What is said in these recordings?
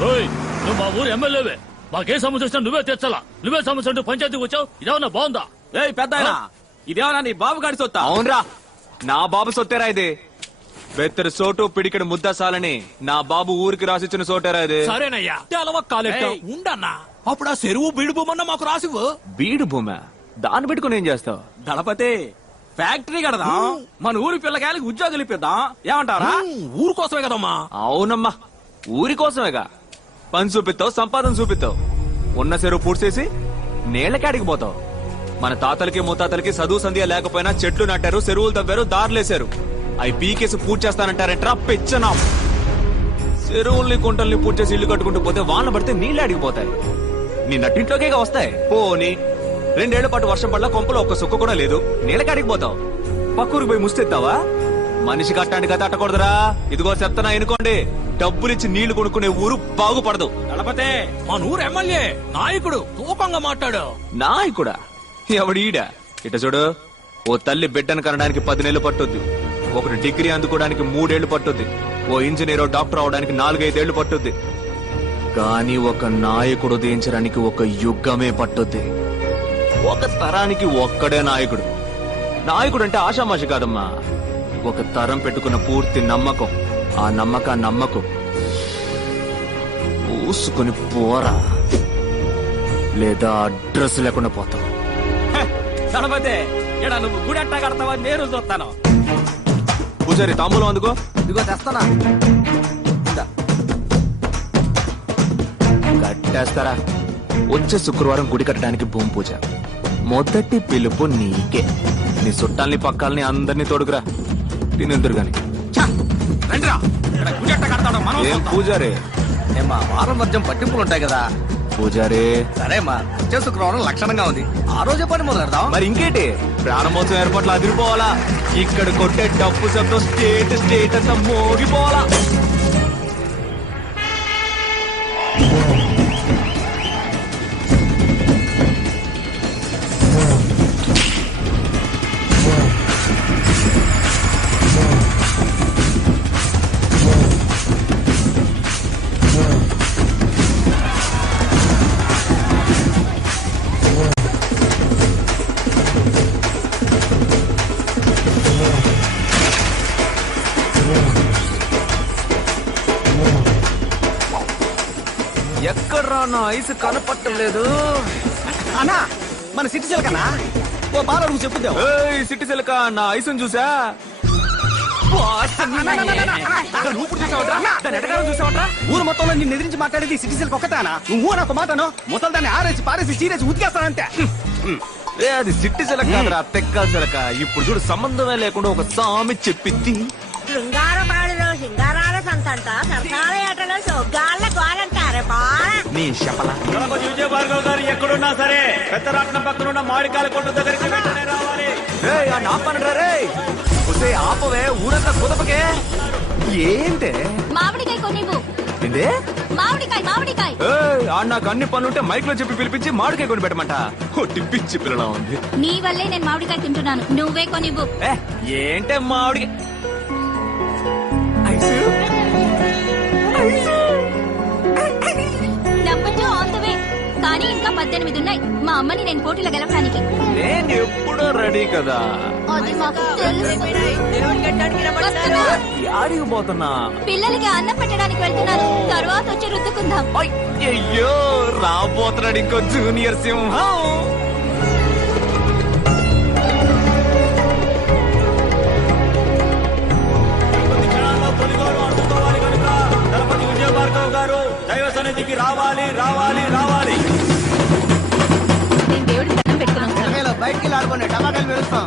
నువ్వు మా ఊరు ఎమ్మెల్యేవే, మాకే సమస్య వచ్చినా నువ్వే తెచ్చాలా? నువ్వే సమస్య అంటూ పంచాయతీకి వచ్చావు, ఇదేమన్నా బాగుందా? పెద్ద ఇదేమన్నా నీ బాబు గాడి సొత్తా? అవునరా, నా బాబు సొత్తేరా ఇది. బెత్తరు సోటు పిడికిన ముద్ద సాలని నా బాబు ఊరికి రాసిచ్చిన సోటేరా ఇది. సరేనయ్యా, ఉండన్నా. అప్పుడు ఆ చెరువు బీడు భూమన్నా మాకు రాసివ్వు. బీడు భూమి దాన్ని పెట్టుకుని ఏం చేస్తావు? దళపతి, ఫ్యాక్టరీ కడదాం, మన ఊరి పిల్లకాయలకి ఉద్యోగాలు ఇప్పిద్దాం, ఏమంటారా? ఊరు కోసమే కదమ్మా. అవునమ్మా, ఊరి కోసమేగా. పని చూపిస్తావు, సంపాదన చూపిస్తావు. ఉన్న చెరువు పూడ్చేసి నీళ్లకాడికి పోతావు. మన తాతలకి ముత్తాతలకి చదువు సంధ్య లేకపోయినా చెట్లు నాటారు, చెరువులు తవ్వారు, దారులేశారు. అవి పీకేసి పూజ చేస్తానంటారంటరా పెచ్చనా. చెరువుల్ని కుంటల్ని పూజ చేసి ఇల్లు కట్టుకుంటూ పోతే వాన పడితే నీళ్ళు అడిగిపోతాయి. నీ నట్టింట్లోకే వస్తాయి. పోని 2 ఏళ్ల పాటు వర్షం పడలా, కొంపలో ఒక్క సుక్క కూడా లేదు, నీళ్ళకాడికి పోతావు. పక్కూరికి పోయి ముస్తెత్తావా? మనిషి కట్టానికి కథ అట్టకూడదురా. ఇదిగో చెప్తానా ఎనుకోండి, డబ్బులిచ్చి నీళ్లు కొనుక్కునే ఊరు బాగుపడదు. దళపతి, మన ఊరు ఎమ్మెల్యే నాయకుడు తూకంగా మాట్లాడు. నాయకుడా? ఎవడీడా? ఇట చూడు, ఓ తల్లి బిడ్డను కనడానికి 10 నెలలు పట్టుద్ది. ఒకటి డిగ్రీ అందుకోవడానికి 3 ఏళ్లు పట్టుద్ది. ఓ ఇంజనీర్ డాక్టర్ అవడానికి 4-5 ఏళ్లు పట్టుద్ది. కానీ ఒక నాయకుడు ఉదయించడానికి ఒక యుగమే పట్టుద్ది. ఒక తరానికి ఒక్కడే నాయకుడు. నాయకుడు అంటే ఆషామాషి కాదమ్మా, ఒక తరం పెట్టుకున్న పూర్తి నమ్మకం. ఆ నమ్మకం పూసుకుని పోరా, లేదా అడ్రస్ లేకుండా పోతావు. దళపతి, ఇక్కడ నువ్వు గుడి అట్టా కడతావా? నేను చూస్తాను. పూజారి తాంబూలం అందుకో. ఇదిగో తెస్తానా. కట్టేస్తారా? వచ్చే శుక్రవారం గుడి కట్టడానికి భూమి పూజ. మొదటి పిలుపు నీకే. నీ చుట్టాలని పక్కాలని అందరినీ తోడుకురా. తినేందురు గాని. ఏం పూజారి? ఏమా వారం వర్జం పట్టింపులు ఉంటాయి కదా పూజారి. సరేమ్మా, వచ్చే శుక్రవారం లక్షణంగా ఉంది, ఆ రోజే పని మొదలు పెడదాం. మరి ఇంకేంటి, ప్రాణమోత్సవం ఏర్పాట్లు అదిరిపోవాలా. ఇక్కడ కొట్టే డప్పు శబ్దం స్టేట్ అంతా మోగిపోవాలా. ఎక్కడ్రా నా ఐసు కనపట్టలేదు. అన్నా, మన సిటీ సిల్కనా? ఓ బాలు చెప్పుద్దాం. సిటీ సిల్క నా ఐసుని చూసా. ఊరు మొత్తంలో నిన్ను ఎదిరించి మాట్లాడేది సిటీ సిల్క్ ఒక్కతానా? నువ్వు నాకు మాటను ముసలి దాన్ని ఆరేసి పారేసి చీరేసి ఉతికేస్తానంతే. అది సిట్టి సిలక కాదురా, తెక్కాల సిలక. ఇప్పుడు చూడు, సంబంధమే లేకుండా ఒక సామి చెప్పింది. శృంగారపాడులో సింగారాల సంతంట, సరసాల ఏటలో సొగ్గాళ్ళ గోలంటారే బాల. నీ శపల. విజయభార్గవ్ గారు ఎక్కడున్నా సరే పెద్దరాట్నం పక్కనున్న మామిడికాయల కొట్టు దగ్గరికి వెంటనే రావాలి. ఆపవే, ఊరంతా కుదపకే. ఏంటే? మామిడికాయ కొనివ్వు. ఏందే? మామిడికాయ. నాకు అన్ని పనులుంటే మైక్ లో చెప్పి పిలిపించి మామిడికాయ కొని పెట్టమంట. పిచ్చి పిల్లలా ఉంది. నీ వల్లే నేను మామిడికాయ తింటున్నాను, నువ్వే కొనివ్వు. ఏంటే మామిడి డబ్బుతో ఆన్ ద వే. కానీ ఇంకా 18 ఉన్నాయి. మా అమ్మని నేను పోటీలో గెలవడానికి. నేను ఎప్పుడో రెడీ కదా. అది మాకు తెలుసు. యాడికి పోతున్నా? పిల్లలకి అన్నం పెట్టడానికి వెళ్తున్నాను, తర్వాత వచ్చి రుద్దుకుందాం. అయ్యో, రాబోతున్నాడు ఇంకో జూనియర్ సింహం. విజయభార్గవ్ గారు దైవ సన్నిధికి రావాలి. నేను దేవుడికి దండం పెట్టుకున్నాను. బయటికి ఆడుకునే టమాకాయలు పెరుస్తాం.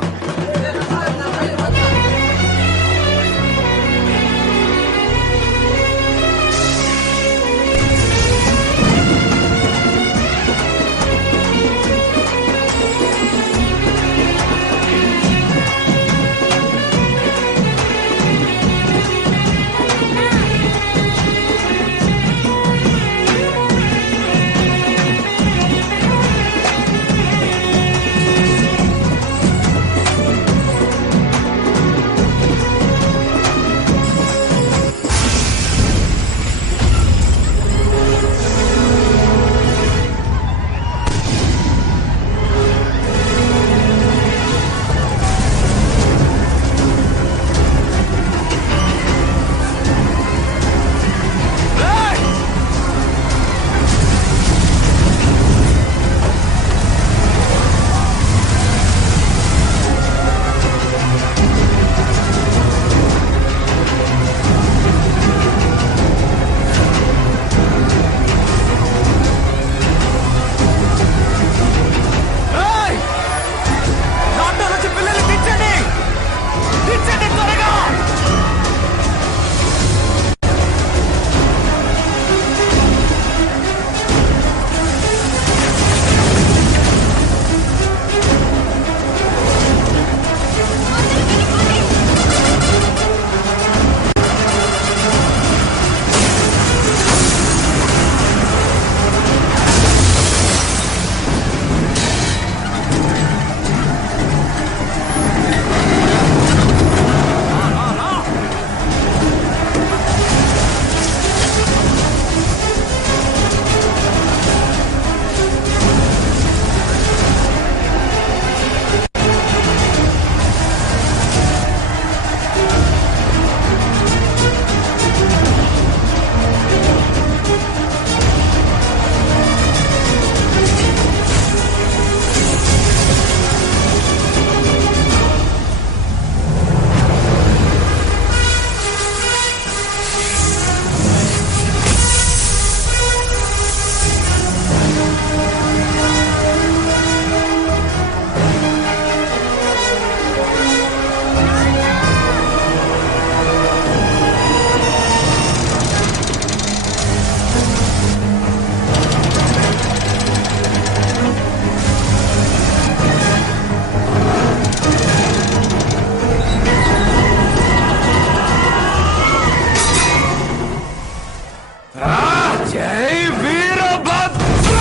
జై వీరభద్ర!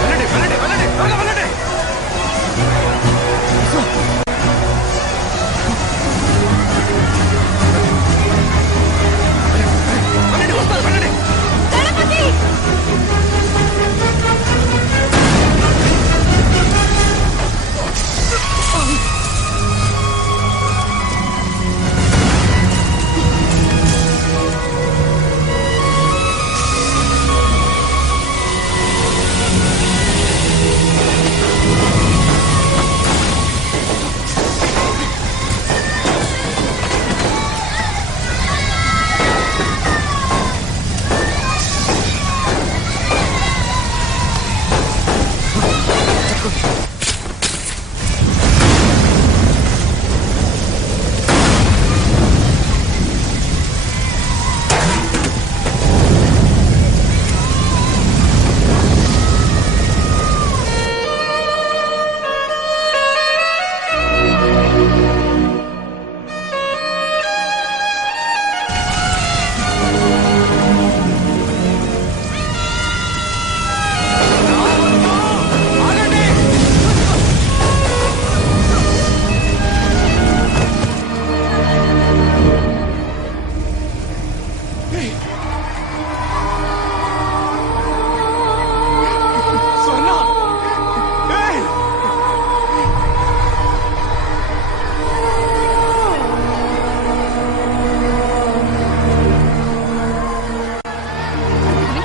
వెళ్ళండి, వెళ్ళండి, వెళ్ళండి, త్వరగా వెళ్ళండి. వెళ్ళండి, వస్తారు, వెళ్ళండి.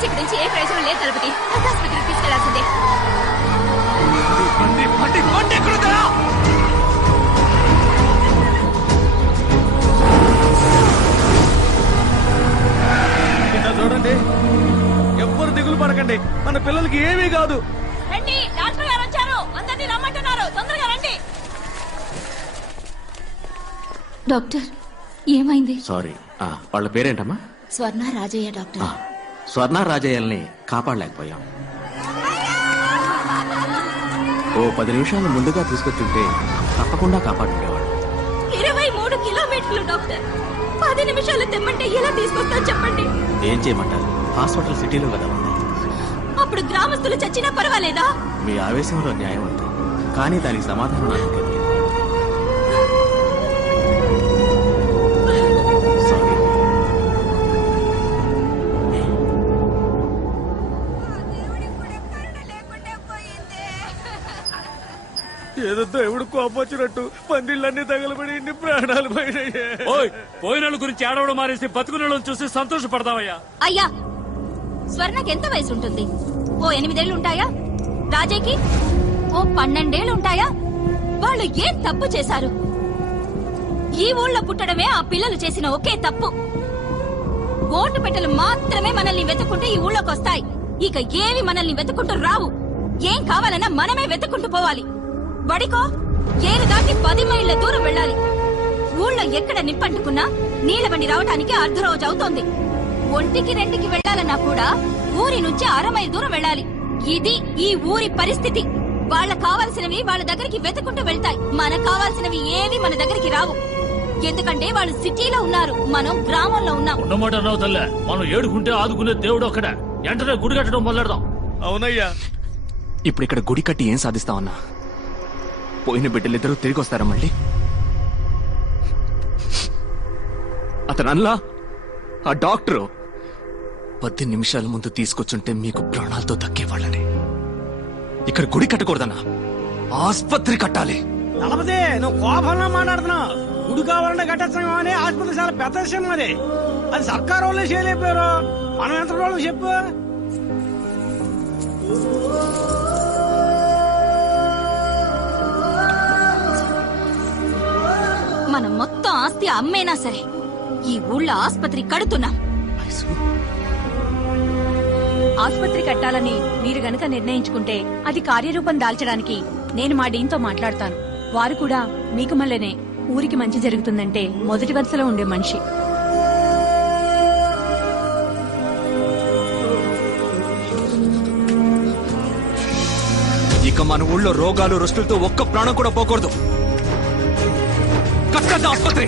ఇక్కడి నుంచి ఏ ప్రయోజనం లేదు తలపతి. హాస్పిటల్కి తీసుకెళ్లాల్సిందే. బండి, బండి, బండి ఎక్కడుందా? ఇట్లా చూడండి, ఎవ్వరు దిగులు పడకండి, మన పిల్లలకి ఏమీ కాదు. రండి, డాక్టర్ గారు వచ్చారు. అందరినీ రమ్మంటున్నారు. తొందరగా రండి. డాక్టర్, ఏమైంది? సారీ, వాళ్ళ పేరేంటమ్మా? స్వర్ణ రాజయ్య డాక్టర్. స్వర్ణ రాజయ్యల్ని కాపాడలేకపోయాం. ఓ 10 నిమిషాలు ముందుగా తీసుకొచ్చుంటే తప్పకుండా కాపాడుండేవాడు. 23 కిలోమీటర్లు డాక్టర్. 10 నిమిషాలు తెమ్మంటే ఎలా తీసుకొస్తా చెప్పండి. ఏం చేయమంటారు? హాస్పిటల్ సిటీలో కదా ఉంది. అప్పుడు గ్రామస్తులు చచ్చినా పర్వాలేదా? మీ ఆవేశంలో న్యాయం ఉంది, కానీ దానికి సమాధానం నాకు తెలియదు. సారీ. ఏదో దేవుడు కోపొచ్చినట్టు పందిళ్ళన్నీ తగలబడి ఇన్ని ప్రాణాలు పోయినాయి. ఓయ్, పోయిన గురించి ఏడవడం మానేసి బతుకున్న చూసి సంతోషపడదామయ్యా. అయ్యా, స్వర్ణకి ఎంత వయసు ఉంటుంది? ఓ 8 ఏళ్ళు ఉంటాయా? రాజయ్యకి ఓ 12 ఏళ్ళు ఉంటాయా? వాళ్ళు ఏం తప్పు చేశారు? ఈ ఊళ్ళో పుట్టడమే ఆ పిల్లలు చేసిన ఒకే తప్పు. ఓటు పెట్టెలు మాత్రమే మనల్ని వెతుక్కుంటూ ఈ ఊళ్ళోకి వస్తాయి. ఇక ఏవి మనల్ని వెతుక్కుంటూ రావు. ఏం కావాలన్నా మనమే వెతుక్కుంటూ పోవాలి. బడికో ఏరు దాటి 10 మైళ్ళ దూరం వెళ్ళాలి. ఊళ్ళో ఎక్కడ నిప్పంటుకున్నా నీళ్ళ బండి రావటానికి అర్ధరోజు అవుతోంది. 1కి 2కి వెళ్లాలన్నా కూడా ఊరి నుంచి 1/2 మైలు దూరం వెళ్ళాలి. ఇది ఈ ఊరి పరిస్థితి. వాళ్ళకు కావాల్సినవి వాళ్ళ దగ్గరికి వెతుకుంటూ వెళ్తాయి. మనకు కావాల్సినవి ఏవి మన దగ్గరికి రావు. ఎందుకంటే వాళ్ళు సిటీలో ఉన్నారు, మనం గ్రామంలో ఉన్నాం. ఉన్నమాట అన్నావు తల్లే. మనం ఏడుకుంటే ఆదుకునే దేవుడు ఒక్కడే. వెంటనే గుడి కట్టడం మొదలెడదాం. అవునయ్యా. ఇప్పుడు ఇక్కడ గుడి కట్టి ఏం సాధిస్తామన్నా? పోయిన బిడ్డలిద్దరూ తిరిగి వస్తారా మళ్ళీ? అతనల్లా ఆ డాక్టరు 10 నిమిషాల ముందు తీసుకొచ్చుంటే మీకు ప్రాణాలతో దక్కేవాళ్ళని. ఇక్కడ గుడి కట్టకూడదన్నా, ఆస్పత్రి కట్టాలి. తలపతి, నువ్వు కోపంలో మాట్లాడుతున్నావు. గుడి కావాలంటే కట్టేస్తాం అని ఆసుపత్రి చాలా పెద్ద విషయం. అది సర్కారు వాళ్ళే చేయలేకపోయారు, మనం ఎంత రోజులు చెప్పు. మనం మొత్తం ఆస్తి అమ్మేనా సరే ఈ ఊళ్ళో ఆస్పత్రి కడుతున్నాం. ఆస్పత్రి కట్టాలని మీరు గనక నిర్ణయించుకుంటే అది కార్యరూపం దాల్చడానికి నేను మా డీన్తో మాట్లాడతాను. వారు కూడా మీకు మళ్ళనే ఊరికి మంచి జరుగుతుందంటే మొదటి వరుసలో ఉండే మనిషి. ఇక మన ఊళ్ళో రోగాలు రుష్టులతో ఒక్క ప్రాణం కూడా పోకూడదు. కట్టద్దు ఆసుపత్రి.